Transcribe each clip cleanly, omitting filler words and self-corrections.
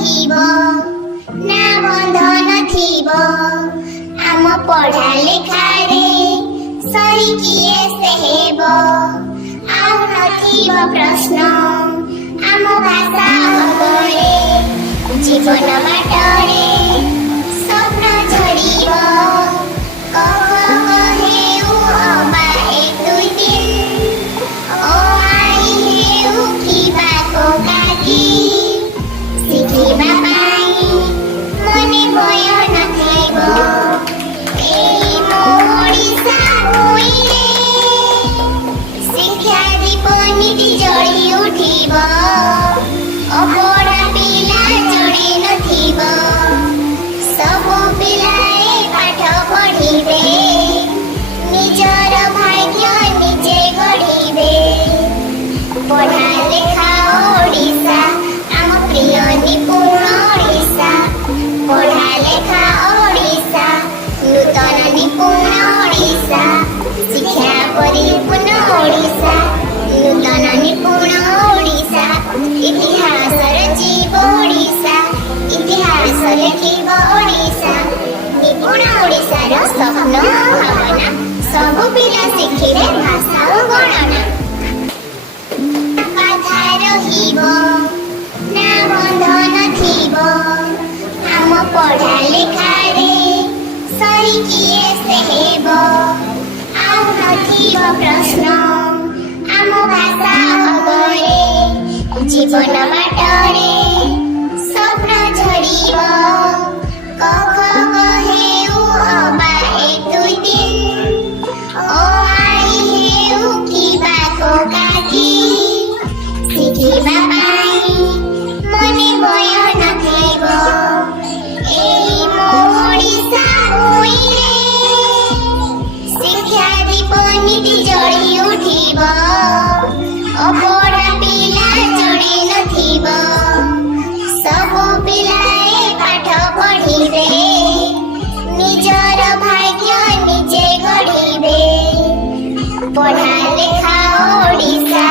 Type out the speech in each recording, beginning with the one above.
रहिब ना बंधन थिब आम पढ़ा लेखारे सरी किए से हेब आउ नथिब प्रश्न आम भाषा अगरे जीवन बाटरे स्वप्न झरिब कख कहेउ अबा एक दुई दिन ओ आई हेउ किबा कोकाकी शिखिबा पाई मने भय नथिब एई मो ओडिसा भुइँरे शिक्षा दीप नीति जଳି उठिब अपढा पिला जड़े नथिब सबु पिलाए पाठ पढ़िबे निजर भाग्य निजे गढ़िबे पढ़ा लेखा ओडिशा आम प्रिय निपुण ओडिशा पढ़ा लेखा ओडिशा नूतन निपुण ओडिशा शिक्षा परिपूर्ण ओडिशा नूतन निपुण ओडिशा इतिहास रचिब ओडिशा इतिहास लेखिब ओडिशा निपुण ओडिशार स्वप्न भावना सबु पिला शिखिबे भाषा ओ गणना बाधा रहिब ना बंधन थिब आम पढ़ा लेखारे सरी किए से हेब आउ नथिब प्रश्न आम भाषा अगरे जीवन बाटरे स्वप्न झरिब कख कहेउ अबा एक दुई दिन ओ आई हेउ किबा कोकाकी शिखिबा पाई मने भय नथिब एई मो ओडिशा भुइँरे शिक्षा दीप नीति जଳି उठिब अपढा पिला जड़े नथिब सबु पिलाए पाठ पढ़िबे निजर भाग्य निजे गढ़िबे पढ़ा लेखा ओडिशा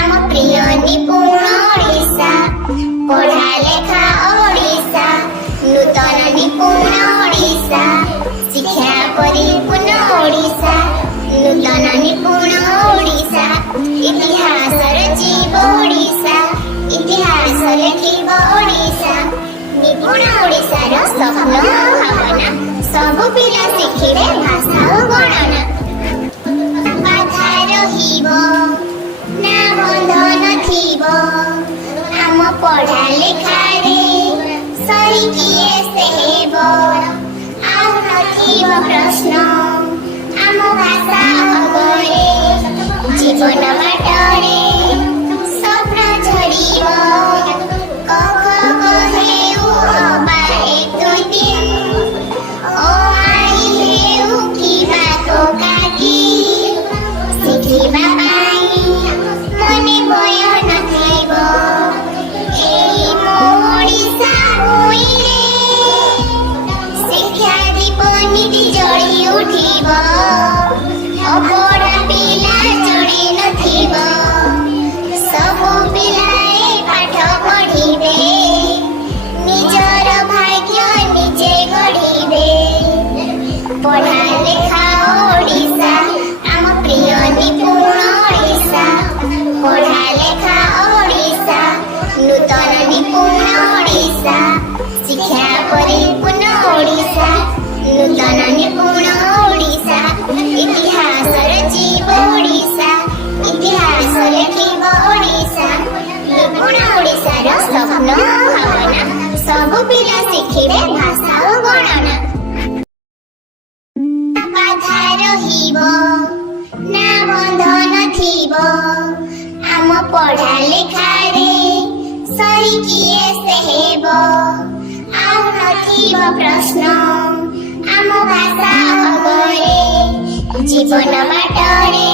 आम प्रिय निपुण ओडिशा पढ़ा लेखा ओडिशा नूतन निपुण ओडिशा शिक्षा परिपूर्ण ओडिशा नूतन निपुण ओडिशा इतिहास रचिब ओडिशा इतिहास लेखिब ओडिशा निपुण ओडिशार स्वप्न भावना सबु पिला शिखिबे भाषा ओ गणना बाधा रहिब ना बंधन थिब आम पढ़ा लेखारे सरी किए से हेब आउ नथिब प्रश्न आम भाषा अगरे जीवन बाटरे स्वप्न झरिब कख कहेउ अबा एक दुई दिन ओ आई हेउ किबा कोकाकी शिखिबा पाई मने भय नथिब एई मो ओडिशा भुइँरे शिक्षा दीप नीति जଳି उठिब अपढा पिला जड़े नथिब सबु पिलाए पाठ पढ़िबे निजर भाग्य निजे गढ़िबे पढ़ा लेखा ओडिशा आम प्रिय निपुण ओडिशा पढ़ा लेखा ओडिशा नूतन निपुण ओडिशा शिक्षा परिपूर्ण ओडिशा नूतन निपुण ओडिशा इतिहास रचिब ओडिशा इतिहास लेखिब ओडिशा निपुण ओडिशार स्वप्न भावना सबु पिला शिखिबे भाषा ओ गणना बाधा रहिब ना बंधन थिब आम पढ़ा लेखारे सरी किए से हेब आउ नथिब प्रश्न आम भाषा अगरे जीवन बाटरे